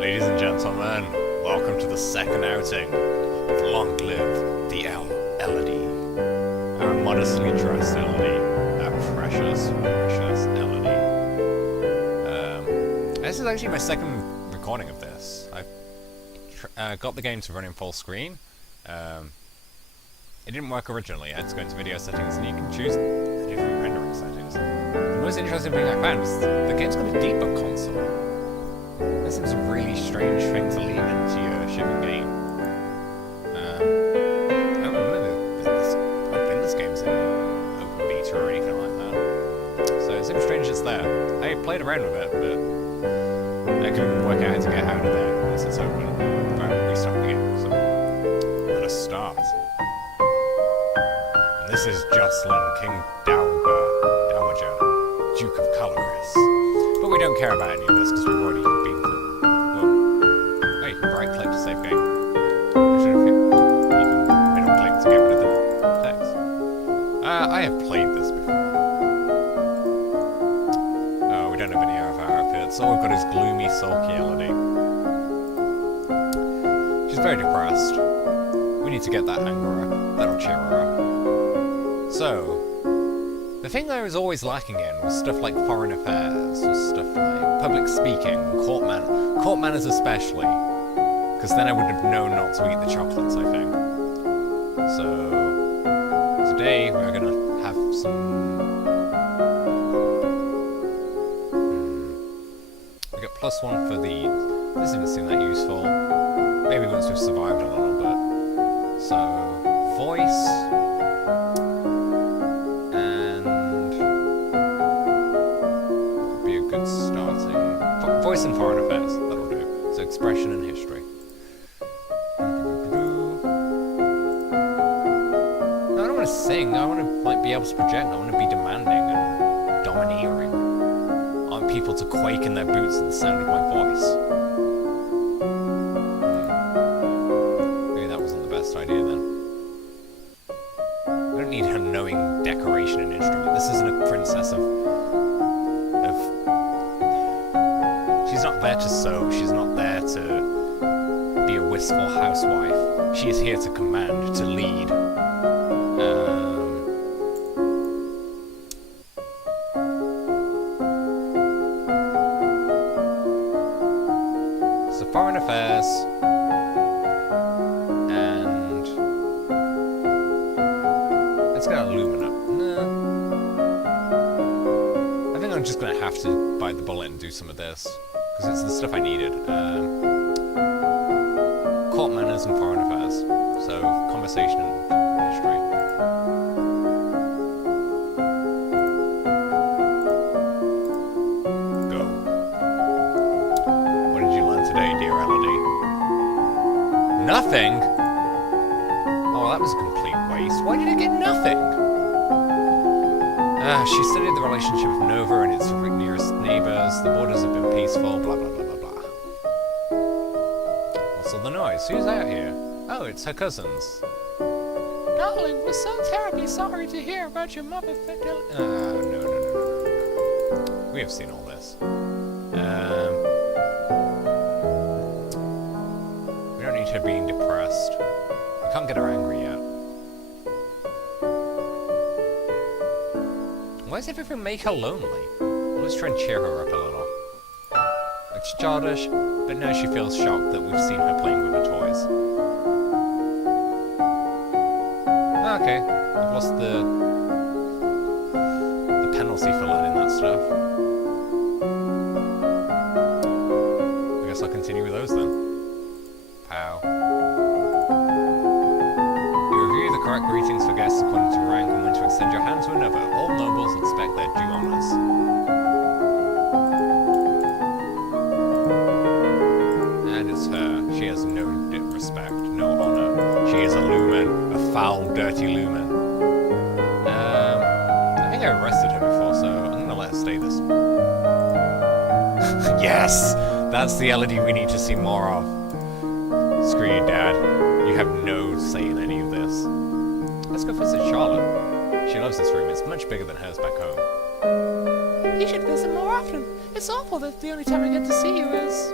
Ladies and gentlemen, welcome to the second outing of Long Live the Elodie. Our modestly dressed Elodie. Our precious, precious Elodie. This is actually my second recording of this. I've got the game to run in full screen. It didn't work originally. I had to go into video settings and you can choose the different rendering settings. The most interesting thing I found is the game's got a debug console. This seems a really strange thing to leave into your shipping game. I don't remember this game's in open beta or anything like that. So it seems strange it's there. I played around with it, but I couldn't work out how to get out of there once it's open. Right, restart the game. So let us start. And this is Jocelyn, King Dowager, Duke of Caloris. But we don't care about any of this because we've already been through. Hey, right click to save game. You can middle click to get rid of the text. I have played this before. Oh, we don't have any of our outfits. All we've got is gloomy, sulky Elodie. She's very depressed. We need to get that anger up. That'll cheer her up. So, the thing I was always lacking in was stuff like foreign affairs, was stuff like public speaking, court manners especially, because then I would have known not to eat the chocolates, I think. So, today we're going to have some... We got +1 for the... This doesn't seem that useful. Maybe once we've survived a little bit. So, voice... Voice and foreign affairs, that'll do. So expression and history. I don't want to sing, I want to be able to project, I want to be demanding and domineering. I want people to quake in their boots at the sound of my voice. Maybe that wasn't the best idea then. I don't need her knowing decoration and instrument. This isn't a princess of She's not there to sew, she's not there to be a wistful housewife. She is here to command, to lead. So foreign affairs, and let's get Illumina. I think I'm just gonna have to bite the bullet and do some of this. Because it's the stuff I needed. Court manners and foreign affairs. So, conversation and history. Go. What did you learn today, dear Elodie? Nothing? Oh, well, that was a complete waste. Why did I get nothing? She studied the relationship of Nova and its nearest neighbours. The borders have been peaceful, blah blah blah blah blah. What's all the noise? Who's out here? Oh, it's her cousins. Darling, we're so terribly sorry to hear about your mother. No. We have seen all this. We don't need her being depressed. We can't get her angry yet. Why does everything make her lonely? Let's try and cheer her up a little. It's childish, but now she feels shocked that we've seen her playing with her toys. Okay, I've lost the penalty for learning that stuff. I guess I'll continue with those then. Pow. You review the correct greetings for guests according to rank and when to extend your hand to another. All nobles expect their due honors. And it's her. She has no respect, no honor. She is a lumen, a foul, dirty lumen. I think I arrested her before, so I'm gonna let her stay this. Yes! That's the Elodie we need to see more of. Screw you, Dad. You have no say in any of this. Let's go visit Charlotte. She loves this room. It's much bigger than hers back home. You should visit more often. It's awful that the only time I get to see you is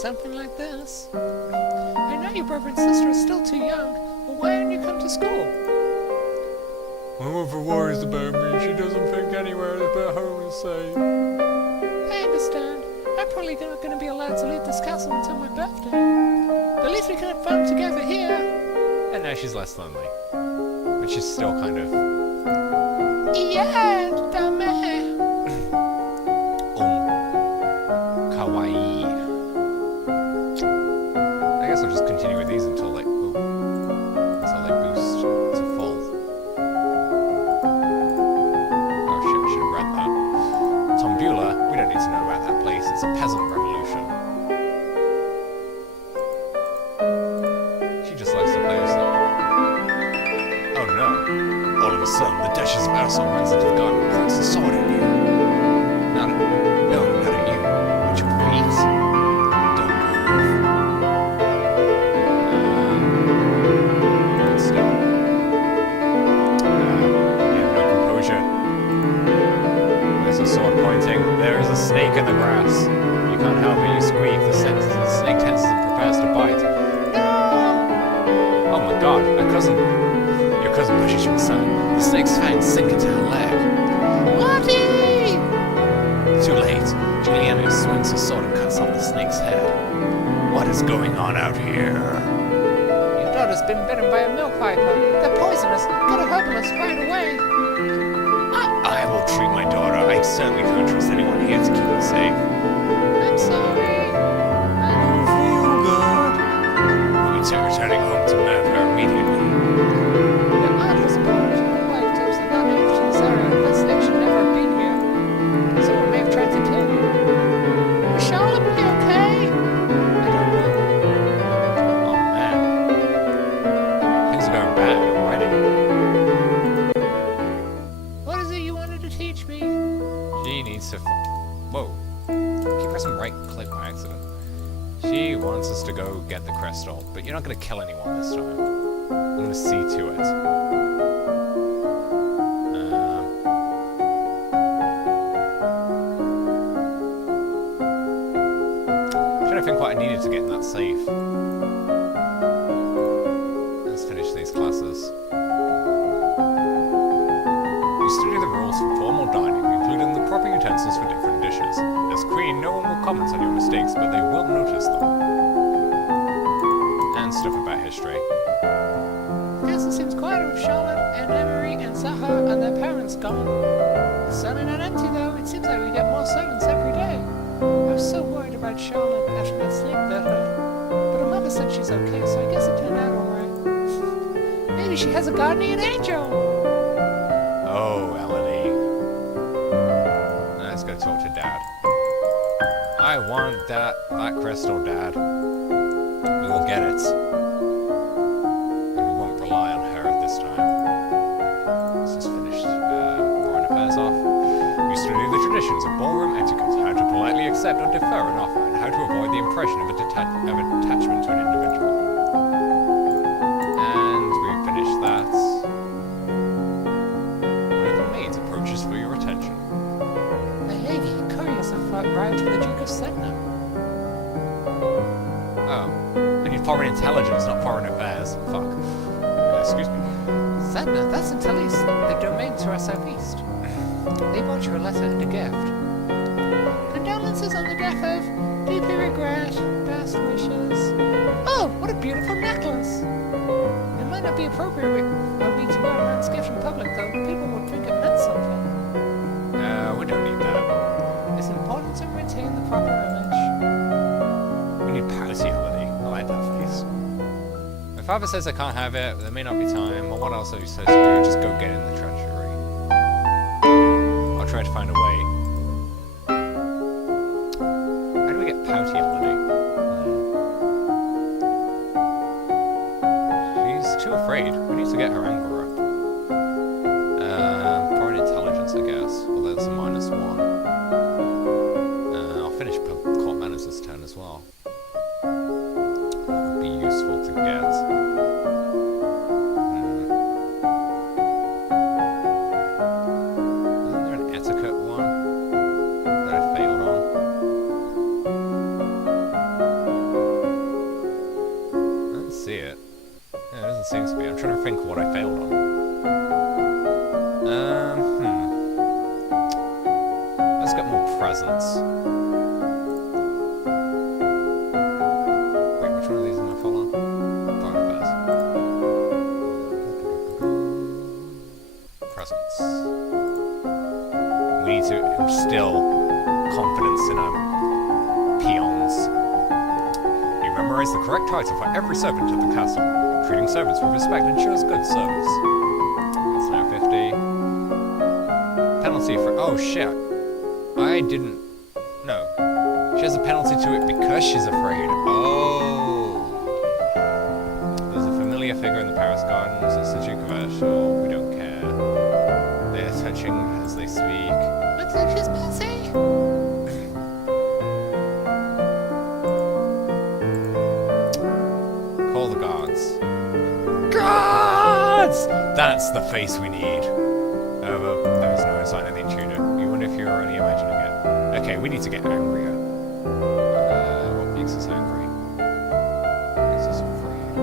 something like this. I know your brother and sister are still too young, but why don't you come to school? My mother worries about me. She doesn't think anywhere but home is safe. I understand. I'm probably not going to be allowed to leave this castle until my birthday. But at least we can have fun together here. And now she's less lonely. But she's still kind of... Yeah, dame. Kawaii. I guess I'll just continue with these until they... until they boost to full. Oh shit, I should have read that. Tombula, we don't need to know about that place. It's a peasant revolution. She just likes to play with stuff. Oh no. All of a sudden, the Duchess of Arsel runs into the garden and points a sword at you. Not at you. At your feet. Don't move. Good stuff. You have no composure. There's a sword pointing. There is a snake in the grass. You can't help it, you squeak. The snake tenses and prepares to bite. No! Oh my god, your cousin pushes you aside. The snake's fangs sink into her leg. Marty! Too late. Giuliano swings his sword and cuts off the snake's head. What is going on out here? Your daughter's been bitten by a milk viper. They're poisonous. Get a herbalist right away. I will treat my daughter. I certainly can't trust anyone here to keep her safe. I'm sorry. I don't feel good. We'll be returning home to murder her immediately. Your aunt was born. My wife lives in that ancient area. That snake should never have been here. Someone may have tried to kill you. Will Charlotte be okay? I don't know. Oh man. Things are going bad already. What is it you wanted to teach me? She needs to... Whoa. I keep pressing right click by accident. She wants us to go get the crystal, but you're not going to kill anyone this time. I'm going to see to it. I'm trying to think what I needed to get in that safe. Let's finish these classes. You study the rules for formal dining, including the proper utensils for different dishes. As queen, no one will comment on your mistakes, but they will notice them. And stuff about history. The castle seems quiet with Charlotte and Emery and Zaha and their parents gone. It's certainly not empty though. It seems like we get more servants every day. I was so worried about Charlotte after that snake bit her. But her mother said she's okay, so I guess it turned out alright. Maybe she has a guardian angel. Oh, Elodie. Let's go talk to Dad. I want that crystal, Dad. We will get it. And we won't rely on her this time. Let's just finish foreign affairs off. We study the traditions of ballroom etiquette, how to politely accept or defer an offer, and how to avoid the impression of attachment to an individual. And we've finished that. One of the maids approaches for your attention. My lady, couriers have arrived for the Duke of Sedna. Oh, I need foreign intelligence, not foreign affairs. Fuck. Excuse me. Sedna, that's in Talise, the domain to our southeast. They brought you a letter and a gift. Condolences on the death of, deeply regret, best wishes. Oh, what a beautiful necklace! It might not be appropriate for me to wear a man's gift in public, though. People would think it meant something. We don't need that. It's important to retain the proper image. We need partiality. I like that face. My father says I can't have it, there may not be time. Well, what else are you supposed to do? Just go get in the treasury. I'll try to find a way. How do we get partiality? She's too afraid. We need to get her anger up. Foreign intelligence, I guess. Well, that's a -1. I'll finish court manners this turn as well. That would be useful to get. Isn't there an etiquette one that I failed on? seems to be. I'm trying to think what I failed on. Let's get more presents. Wait, which one of these am I full on? Foreign affairs. Presents. We need to instill confidence in our peons. You memorize the correct title for every servant at the castle. Treating servants with respect ensures good service. That's now 50. Penalty for... Oh, shit. I didn't... No. She has a penalty to it because she's afraid. Oh. There's a familiar figure in the Paris Gardens. It's the Duke of Urshel. We don't care. They're touching as they speak. Looks like she's busy. Call the guards. Guards! That's the face we need. However, there's no sign of the intruder. You wonder if you're only imagining it. Okay, we need to get angrier. What makes us angry? What makes us afraid?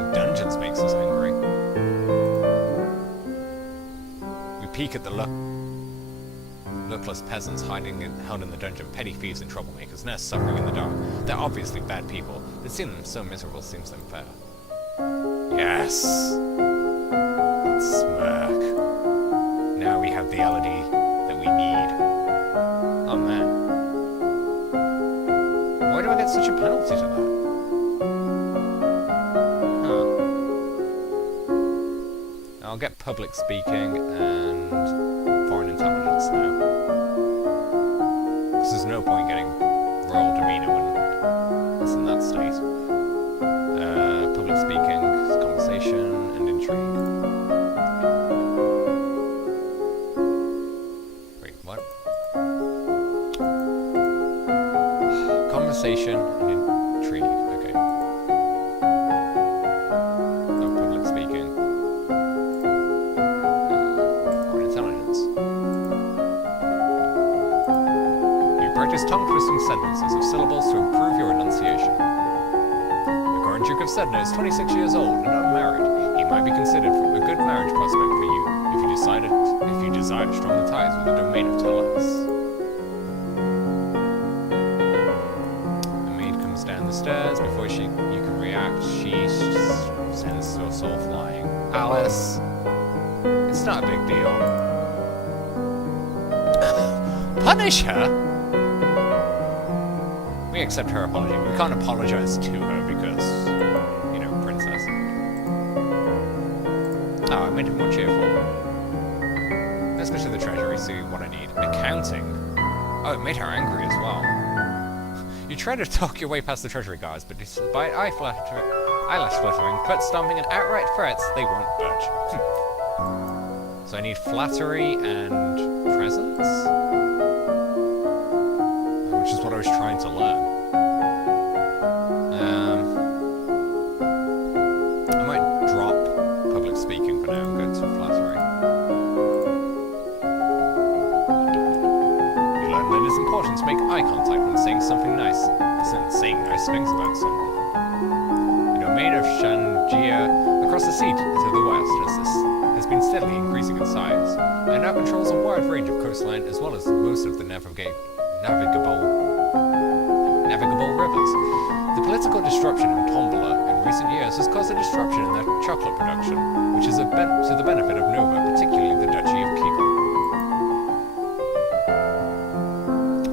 The dungeons makes us angry. We peek at the luckless peasants held in the dungeon, petty thieves and troublemakers, nurse suffering in the dark. They're obviously bad people, but seeing them so miserable seems unfair. Yes! That smirk. Now we have the LED that we need. Oh man. Why do I get such a penalty to that? Huh. I'll get public speaking and foreign intelligence now. Because there's no point getting royal demeanor when it's in that state. Public speaking, conversation, and intrigue. Wait, what? Conversation and intrigue, okay. Oh, public speaking. Foreign intelligence. You practice tongue-twisting sentences of syllables to improve your enunciation. The current Duke of Sedna is 26 years old and unmarried. He might be considered a good marriage prospect for you if you desire stronger ties with the domain of Talus. The maid comes down the stairs. Before you can react, she sends your soul flying. Alice, it's not a big deal. Punish her? We accept her apology. We can't apologize to her because, you know, princess. Oh, I made it more cheerful. Let's go to the treasury, see what I need. Accounting. Oh, it made her angry as well. You try to talk your way past the treasury guards, but despite eyelash fluttering, foot stomping, and outright threats, they won't budge. So I need flattery and presence? Which is what I was trying to learn. I might drop public speaking for now and go to flattery. You learn that it's important to make eye contact when saying something nice. Saying nice things about someone. The domain of Shangia across the sea to the west has been steadily increasing in size, and now controls a wide range of coastline as well as most of the navigable rivers. The political disruption in Tombola in recent years has caused a disruption in their chocolate production, which is to the benefit of Nova, particularly the Duchy of Kegel.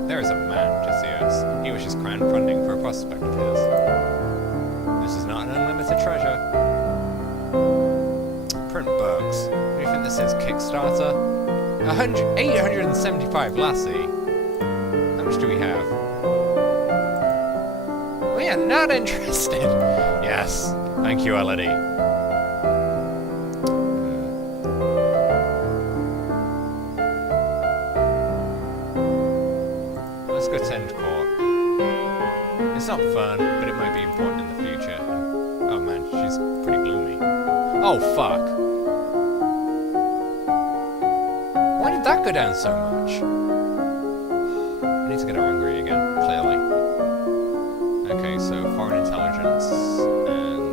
There is a man, Tysius. He wishes crowdfunding for a prospect of his. This is not an unlimited treasure. Print books. What do you think this is, Kickstarter? 875 Lassie. How much do we have? We are not interested. Yes. Thank you, Elodie. Let's go tend court. It's not fun, but it might be important in the future. Oh man, she's pretty gloomy. Oh fuck. Why did that go down so much? I need to get her hungry again, clearly. Okay, so foreign intelligence and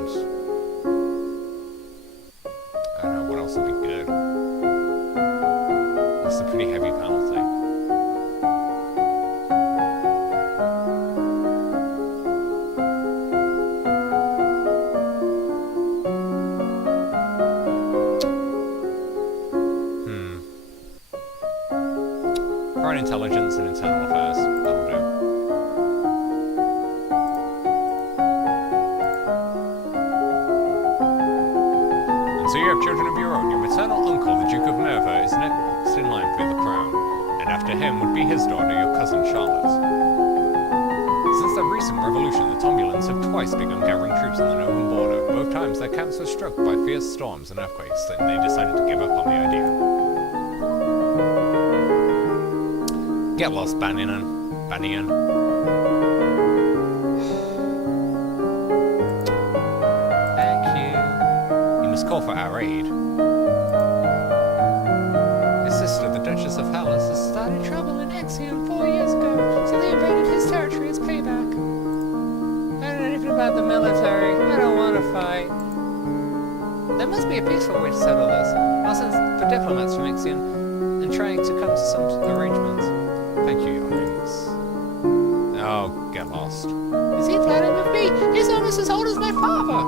intelligence and internal affairs. That'll do. And so you have children of your own. Your maternal uncle, the Duke of Nerva, is next in line for the crown, and after him would be his daughter, your cousin Charlotte. Since the recent revolution, the Tomulans have twice begun gathering troops on the Novan border. Both times their camps were struck by fierce storms and earthquakes, and they decided to give up on the idea. Get lost, Banian. Thank you. You must call for our aid. His sister, the Duchess of Hallis, has started trouble in Exium 4 years ago, so they invaded his territory as payback. I don't know anything about the military. I don't want to fight. There must be a peaceful way to settle this. I'll send for diplomats from Exium and trying to come to some arrangements. Thank you, Your Highness. Oh, get lost. Is he flirting with me? He's almost as old as my father.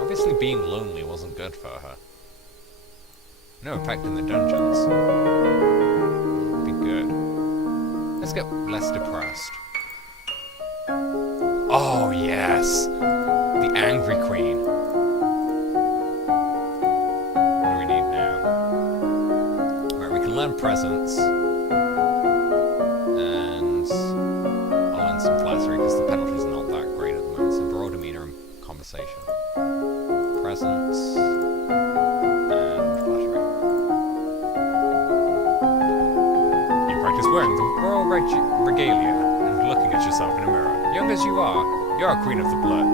Obviously being lonely wasn't good for her. No effect in the dungeons. Be good. Let's get less depressed. Oh, yes! The Angry Queen. What do we need now? Right, we can learn presents. And I'll learn some flattery because the penalties are not that great at the moment. So broad demeanor and conversation. Presents. And flattery. You practice wearing the royal regalia and looking at yourself in a mirror. Young as you are a queen of the blood.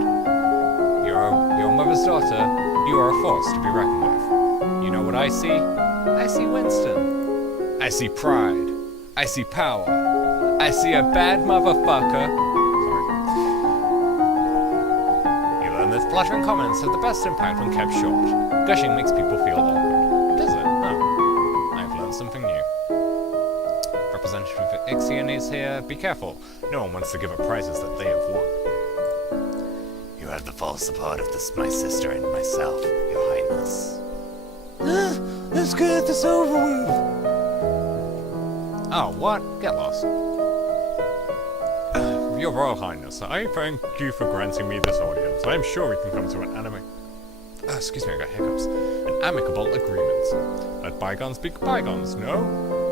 Your mother's daughter, you are a force to be reckoned with. You know what I see? I see Winston. I see pride. I see power. I see a bad motherfucker. Sorry. You learn that flattering comments have the best impact when kept short. Gushing makes people feel awkward. Does it? No. I've learned something new. Representative of Ixion is here. Be careful. No one wants to give up prizes that they have won. You have the full support of my sister and myself, Your Highness. Let's get this over with. Oh, what? Get lost. Your Royal Highness, I thank you for granting me this audience. I am sure we can come to an excuse me, I got hiccups. An amicable agreement. Let bygones be bygones, no?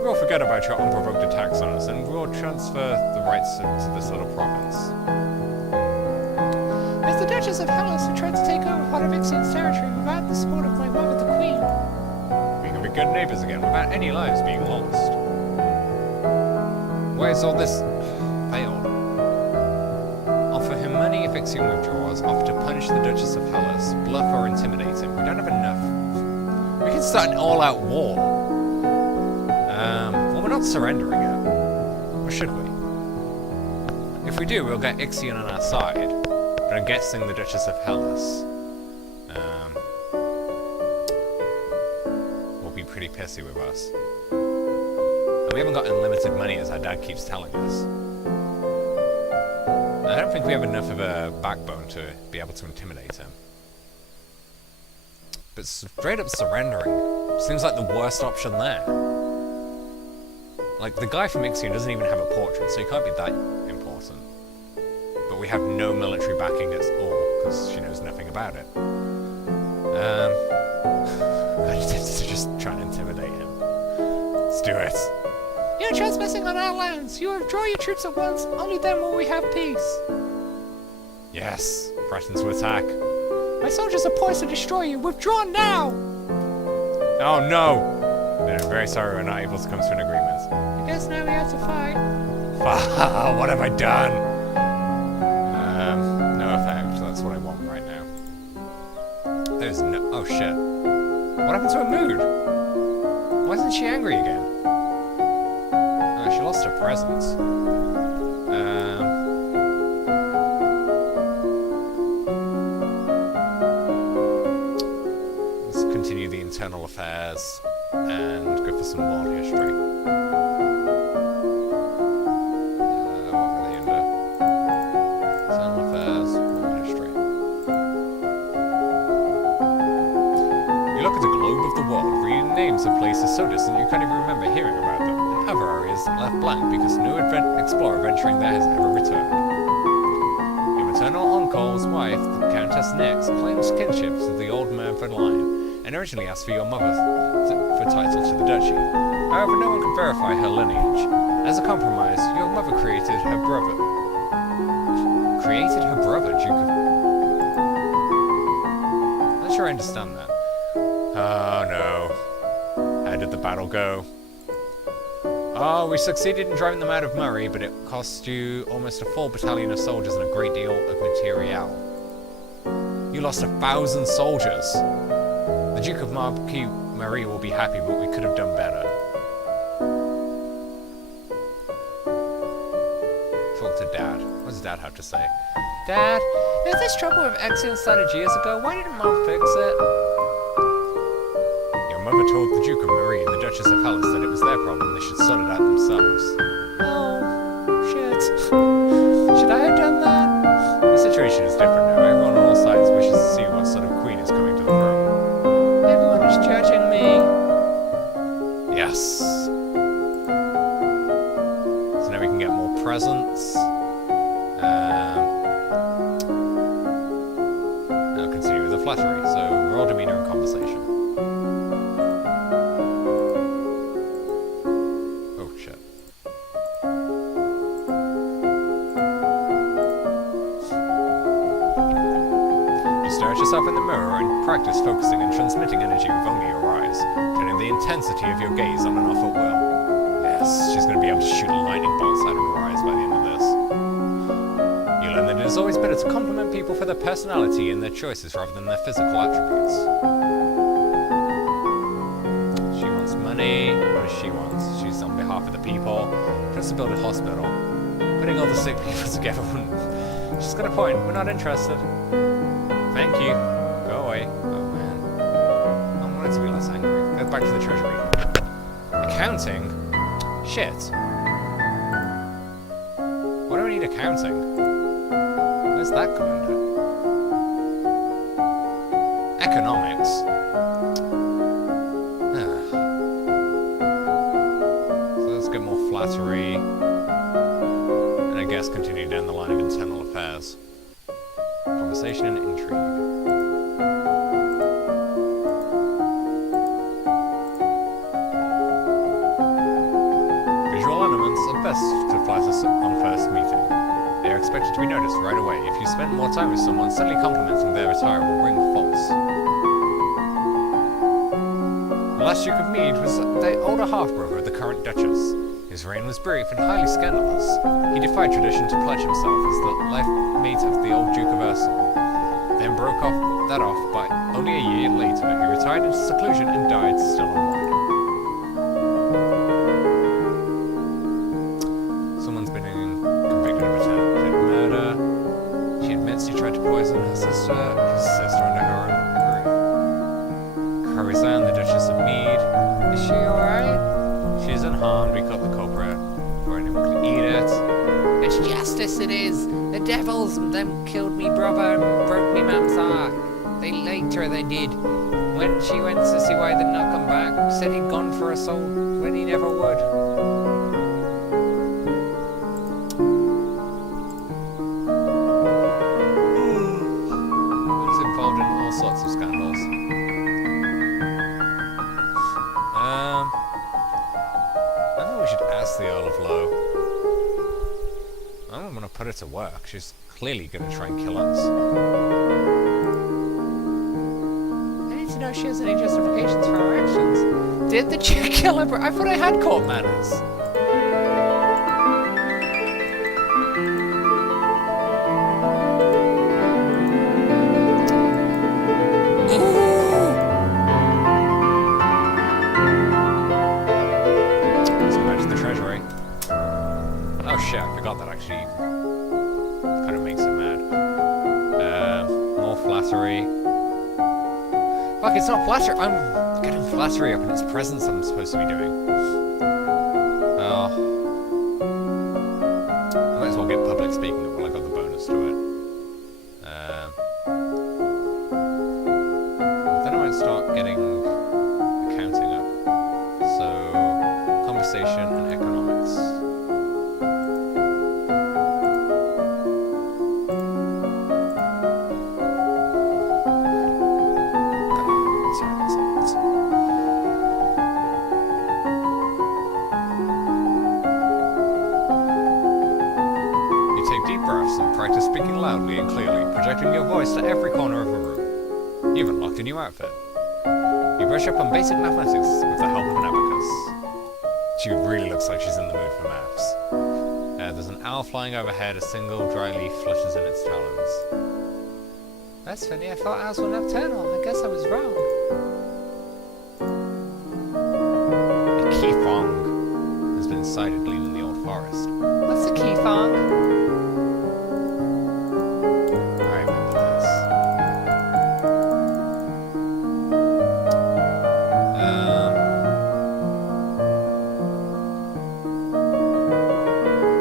We'll forget about your unprovoked attacks on us, and we'll transfer the rights to this little province. It's the Duchess of Hallis who tried to take over part of Ixion's territory without the support of my mother, the Queen. We can be good neighbors again without any lives being lost. Why is all this failed? Offer him money if Ixion withdraws. Offer to punish the Duchess of Hallis. Bluff or intimidate him. We don't have enough. We can start an all-out war. Well, we're not surrendering it. Or should we? If we do, we'll get Ixion on our side. But I'm guessing the Duchess of Hallis will be pretty pissy with us. And we haven't got unlimited money, as our dad keeps telling us. I don't think we have enough of a backbone to be able to intimidate him. But straight up surrendering seems like the worst option there. Like, the guy from Ixion doesn't even have a portrait, so he can't be that important. But we have no military backing at all, because she knows nothing about it. I just try and intimidate him. Let's do it. You're trespassing on our lands. You withdraw your troops at once. Only then will we have peace. Yes, threaten to attack. My soldiers are poised to destroy you. Withdraw now! Oh no! Then I'm very sorry we're not able to come to an agreement. I guess now we have to fight. What have I done? No effect. That's what I want right now. There's no... Oh shit. What happened to her mood? Why isn't she angry again? Oh, she lost her presence. Let's continue the internal affairs and go for some world history. What were they under? Internal affairs, world history. You look at the globe of the world, reading names of places so distant you can't even remember hearing about them, and other areas left blank because no explorer venturing there has ever returned. Your maternal uncle's wife, the Countess Nix, claims kinship to the old Manfred line, and originally asked for your mother for title to the duchy. However, no one can verify her lineage. As a compromise, your mother created her brother, Duke of... I'm not sure I understand that. Oh no. How did the battle go? Oh, we succeeded in driving them out of Murray, but it cost you almost a full battalion of soldiers and a great deal of material. You lost 1,000 soldiers. The Duke of Marquis Marie will be happy, but we could have done better. Talk to Dad. What does Dad have to say? Dad, if this trouble with Exion started years ago, why didn't Mom fix it? Your mother told the Duke of Marie and the Duchess of Hellas that it was their problem, they should sort it out themselves. Oh, shit. Should I have done that? The situation is different now. Everyone on all sides wishes to see what sort of queen is coming to the throne. Everyone is judging me. Yes. So now we can get more presents. Now continue with the flattery. So royal demeanor and conversation. Oh shit. You stare at yourself in the mirror and practice focusing and transmitting energy with only your eyes, turning the intensity of your gaze on and off at will. Yes, she's going to be able to shoot lightning bolts out of her eyes by the end of this. You learn that it is always better to compliment people for their personality and their choices rather than their physical attributes. She wants money. What does she want? She's on behalf of the people. She wants to build a hospital. Putting all the sick people together wouldn't... She's got a point. We're not interested. Thank you. Go away. Oh man. I wanted to be less angry. Go back to the treasury. Accounting? Shit. Why do I need accounting? Where's that come under? Economics. So let's get more flattery. And I guess continue down the line of internal affairs. Conversation and intrigue. Visual elements are best to flatter on first meeting. They are expected to be noticed right away. If you spend more time with someone, suddenly complimenting their attire will ring false. The last Duke of Mead was the older half-brother of the current Duchess. His reign was brief and highly scandalous. He defied tradition to pledge himself as the life mate of the old Duke of Ursel, then broke that off by only a year later. He retired into seclusion and died still unwed. Someone's been convicted of attempted murder. She admits she tried to poison her sister, his sister under her own roof. Corizanne, the Duchess of Mead. Is she alright? She's unharmed. We caught the culprit. Or anyone could eat it. It's justice it is. The devils them killed me brother and broke me mam's heart. They liked her, they did. When she went to see why they'd not come back, said he'd gone for a soul when he never would. He's involved in all sorts of scandals. I think we should ask the Earl of Lowe. I don't want to put her to work. She's clearly going to try and kill us. I need to know if she has any justifications for her actions. Did the chick kill her I thought I had court manners. Let's go back to the treasury. Oh shit, I forgot that actually kind of makes him mad. More flattery. Fuck, it's not flattery. I'm getting flattery up in its presence I'm supposed to be doing. Oh. I might as well get public speaking up while I got the bonus to it. Then I might start getting taxation, and economics. You take deep breaths and practice speaking loudly and clearly, projecting your voice to every corner of a room. You even locked a new outfit. You brush up on basic mathematics with the help of an abacus. She really looks like she's in the mood for maths. There's an owl flying overhead, a single dry leaf flutters in its talons. That's funny, I thought owls were nocturnal. I guess I was wrong. A Keefong has been sighted leaving the old forest. What's a Keefong? I remember this.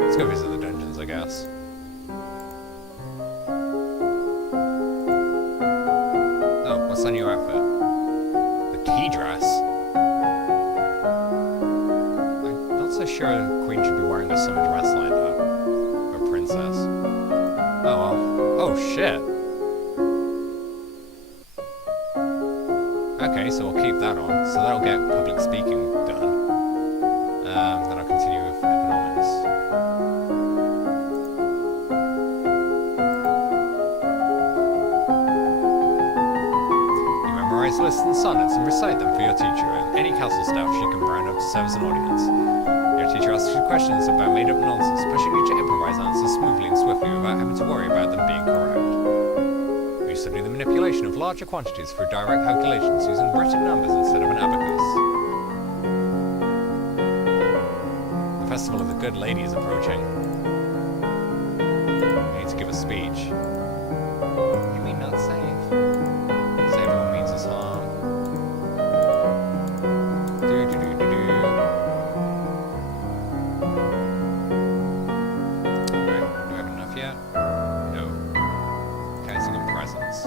Let's go visit the dungeons, I guess. Oh, what's on your outfit? The tea dress? I'm not so sure a queen should be wearing a summer dress like that. Or a princess. Oh well. Oh shit. Okay, so we'll keep that on. So that'll get public speaking done. Then I'll continue with economics. You memorize lists and sonnets and recite them for your teacher and any castle staff she can round up to serve as an audience. Your teacher asks you questions about made-up nonsense, pushing you to improvise answers smoothly and swiftly without having to worry about them being correct. You study the manipulation of larger quantities through direct calculations using written numbers instead of an abacus. The Festival of the Good Lady is approaching. You need to give a speech. You mean not save? Say everyone means us harm. Do-do-do-do-do. Right, do I have enough yet? No. Counting on presents.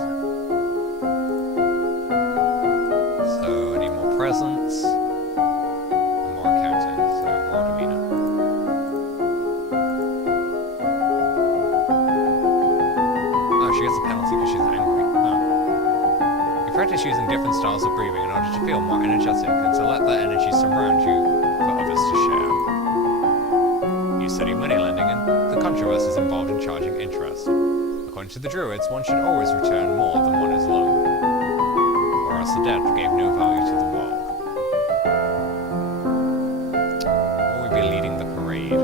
So I need more presents. And more accounting, so Valdemina. Oh, she gets a penalty because she's angry. Oh. You practice using different styles of breathing in order to feel more energetic and to let that energy surround you for others to share. You study money lending and the controversies involved in charging interest. According to the Druids, one should always return more than one is loaned, or else the debt gave no value to the world. Will we be leading the parade?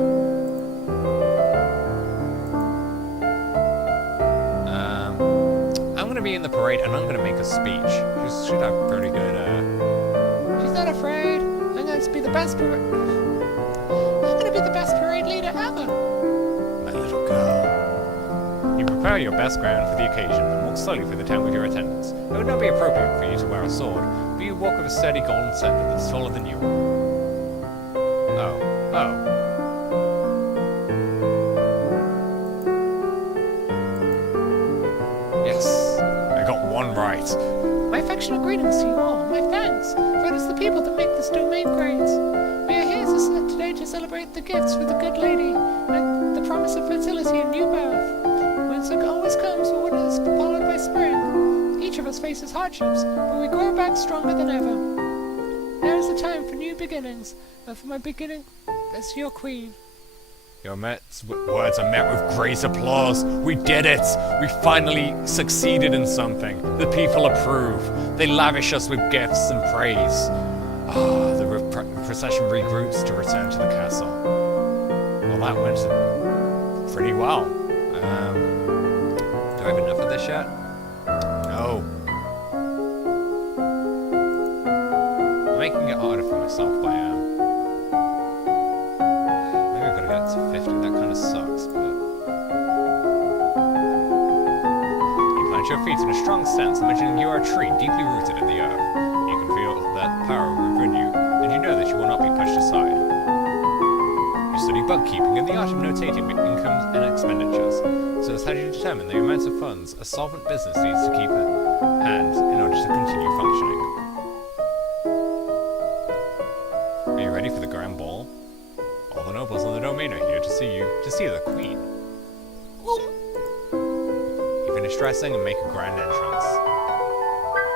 I'm gonna be in the parade and I'm gonna make a speech. She should have pretty good, She's not afraid. I'm going to be the best parade. I'm going to be the best parade leader ever. my little girl. You prepare your best ground for the occasion and walk slowly through the town with your attendants. It would not be appropriate for you to wear a sword, but you walk with a sturdy golden scepter that's taller than you. Oh. Yes, I got one right. My affectionate greetings to you all. My thanks, for it is the people that make this domain great. We are here today to celebrate the gifts for the good lady and the promise of fertility and new birth. Winter always comes when it is followed by spring. Each of us faces hardships, but we grow back stronger than ever. Now is the time for new beginnings, and for my beginning as your queen. Your words are met with great applause. We did it! We finally succeeded in something. The people approve. They lavish us with gifts and praise. The procession regroups to return to the castle. Well, that went pretty well. Do I have enough of this yet? No. I'm making it harder for myself by maybe I've got to get it to 50. That kind of sucks, but you plant your feet in a strong stance, imagining you are a tree deeply rooted in the earth. You can feel that power within you, and you know that you will not be pushed aside. You study bookkeeping and the art of notating incomes and expenditures, so that's how you determine the amount of funds a solvent business needs to keep at hand in order to continue functioning. Are you ready for the grand ball? see the Queen. You finish dressing and make a grand entrance.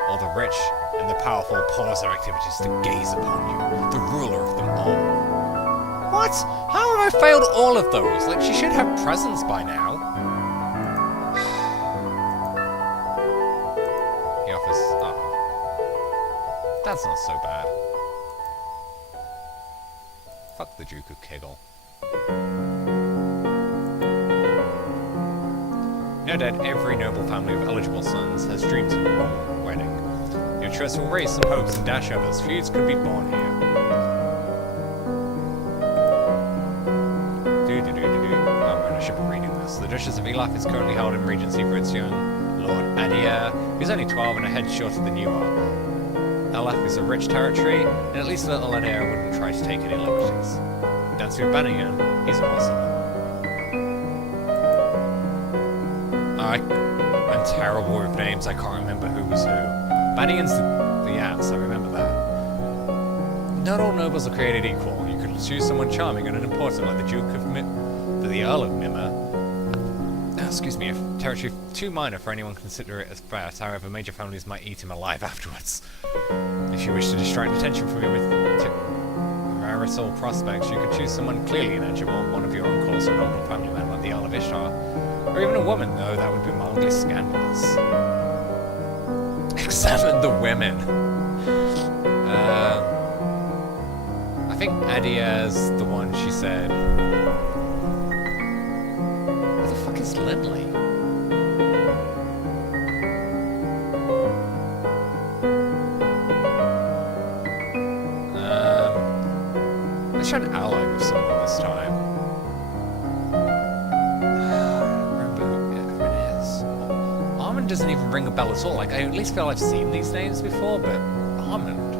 All the rich and the powerful pause their activities to gaze upon you, the ruler of them all. What? How have I failed all of those? Like, she should have presents by now. He offers... Oh. That's not so bad. Fuck the Duke of Kiggle. No doubt every noble family of eligible sons has dreams of a royal wedding. Your choice will raise some hopes and dash others. Feuds could be born here. I should be reading this. The Duchess of Elaf is currently held in regency for its young Lord Adair, who's only 12 and a head shorter than you are. Elaf is a rich territory, and at least little Adair wouldn't try to take any liberties. Dance with Bannigan, he's awesome. I'm terrible with names, I can't remember who was who. Bannigan's the ass, I remember that. Not all nobles are created equal. You could choose someone charming and unimportant like the Earl of Mimmer. Excuse me, a territory too minor for anyone to consider it as bad, however major families might eat him alive afterwards. If you wish to distract attention from him with marital prospects, you could choose someone clearly ineligible, one of your uncles or an older family man like the Earl of Ishtar. Or even a woman, though that would be mildly scandalous. Examine the women. I think Adia's the one she said. Who the fuck is Lindley? Let's try an ally with someone this time. Doesn't even ring a bell at all. Like, I at least feel I've seen these names before, but Armand.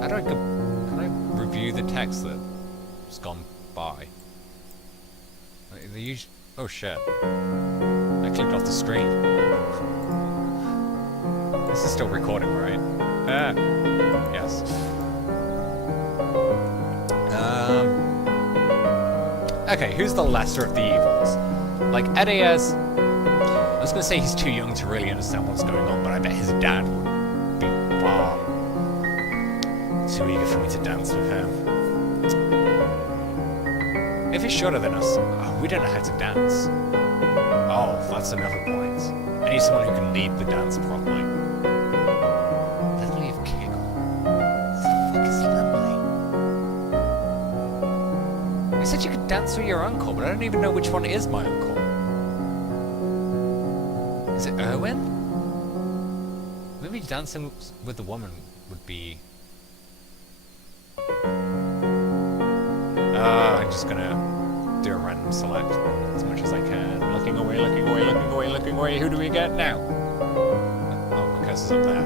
How do I go? Can I review the text that's gone by? Like, oh shit. I clicked off the screen. This is still recording, right? Yes. Okay, who's the lesser of the evils? Like, Edeas. I was going to say he's too young to really understand what's going on, but I bet his dad would be far too eager for me to dance with him. If he's shorter than us, we don't know how to dance. Oh, that's another point. I need someone who can lead the dance properly. Lindley of Kiggle. What the fuck is Lindley? You said you could dance with your uncle, but I don't even know which one is my uncle. Is it Erwin? Maybe dancing with the woman would be... I'm just gonna do a random select as much as I can. Looking away, looking away, looking away, looking away. Who do we get now? Oh, my cursor's up there.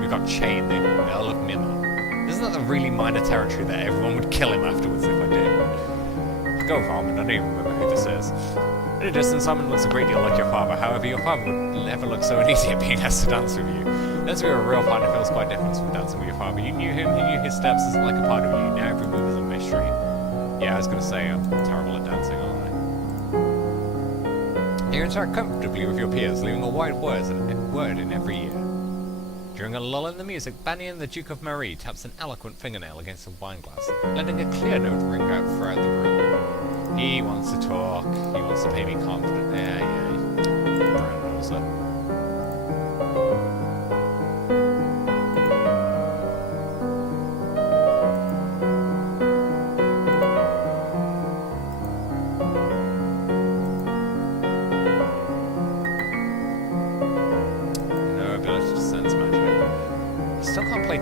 We got Chain, the Earl of Mimmer. Isn't that a really minor territory that everyone would kill him afterwards if I did? I'll go with Armand, I don't even remember who this is. At a distance, Armand looks a great deal like your father, however, your father would never look so uneasy at being asked to dance with you. Dancing with a real partner feels quite different from dancing with your father. You knew him, he knew his steps as like a part of you, now every move is a mystery. Yeah, I was gonna say, I'm terrible at dancing, aren't I? You interact comfortably with your peers, leaving a wide word in every ear. During a lull in the music, Bannigan, the Duke of Marie, taps an eloquent fingernail against a wineglass, letting a clear note ring out throughout the room. He wants to talk, he wants to pay me confident. Yeah, brown noser.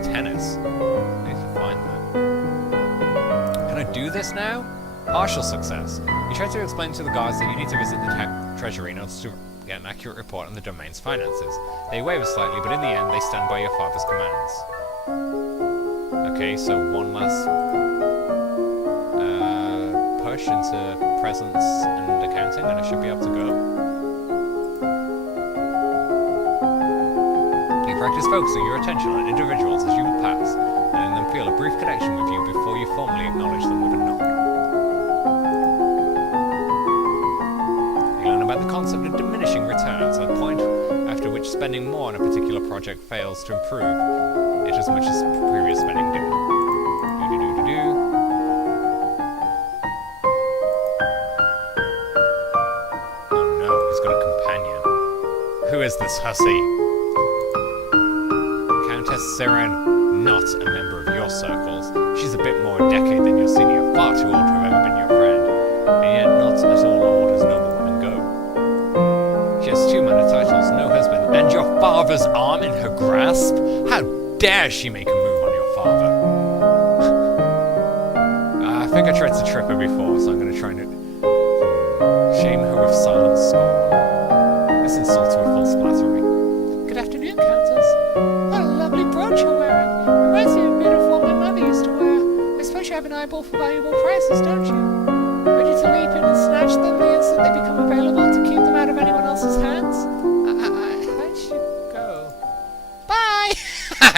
Tennis. I need to find that. Can I do this now? Partial success. You try to explain to the guards that you need to visit the treasury in order to get an accurate report on the domain's finances. They waver slightly, but in the end, they stand by your father's commands. Okay, so one last push into presence and accounting, and I should be able to go. Practice focusing your attention on individuals as you pass, letting them feel a brief connection with you before you formally acknowledge them with a nod. You learn about the concept of diminishing returns, a point after which spending more on a particular project fails to improve it as much as previous spending did. Oh no, he's got a companion. Who is this hussy? Countess Seren, not a member of your circles. She's a bit more a decade than your senior, far too old to have ever been your friend, and yet not at all old as noblewomen go. She has 2 minor titles, no husband, and your father's arm in her grasp? How dare she make a move on your father? I think I tried to trip her before, so I'm going to try and shame her with silent scorn. This insults her with false flattery. Good afternoon, Countess. What a lovely brooch you're wearing. Reminds me a bit of what my mother used to wear. I suppose you have an eyeball for valuable prices, don't you? Ready to leap in and snatch them the instant they become available to keep them out of anyone else's hands? I should go. Bye!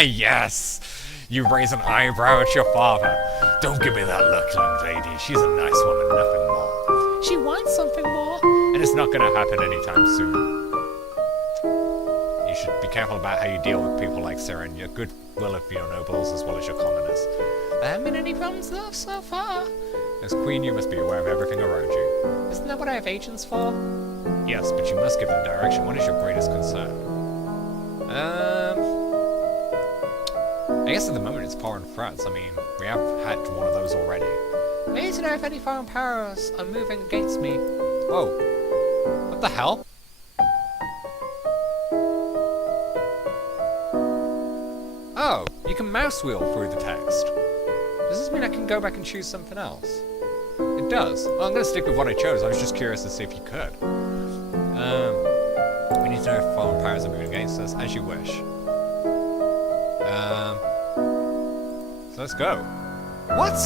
Yes! You raise an eyebrow at your father. Don't give me that look, young lady. She's a nice woman, nothing more. She wants something more. And it's not going to happen anytime soon. You should be careful about how you deal with people like Sarah and your goodwill of your nobles as well as your commoners. There haven't been any problems though so far. As queen, you must be aware of everything around you. Isn't that what I have agents for? Yes, but you must give them direction. What is your greatest concern? I guess at the moment it's foreign threats. I mean, we have had one of those already. I need to know if any foreign powers are moving against me. Whoa. What the hell? Oh, you can mouse wheel through the text. Does this mean I can go back and choose something else? It does. Well, I'm going to stick with what I chose. I was just curious to see if you could. We need to know if foreign powers are moving against us, as you wish. So let's go. What?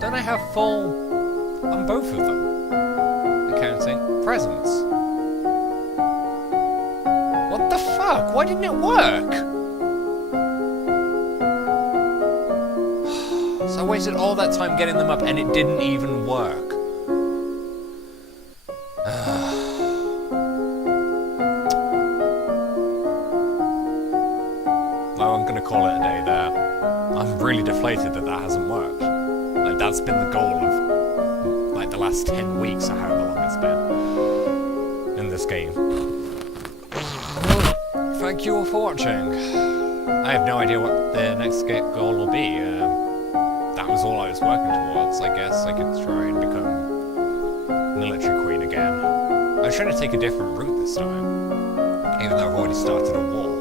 Don't I have full on both of them? Accounting. Presents. What the fuck? Why didn't it work? So I wasted all that time getting them up and it didn't even work. Well, I'm gonna call it a day there. I'm really deflated that hasn't worked. Like, that's been the goal of, like, the last 10 weeks or however long it's been in this game. Thank you all for watching. I have no idea what the next goal will be. That was all I was working towards. I guess I could try and become military queen again. I was trying to take a different route this time, even though I've already started a war.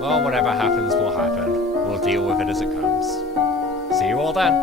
Well, whatever happens will happen. We'll deal with it as it comes. See you all then.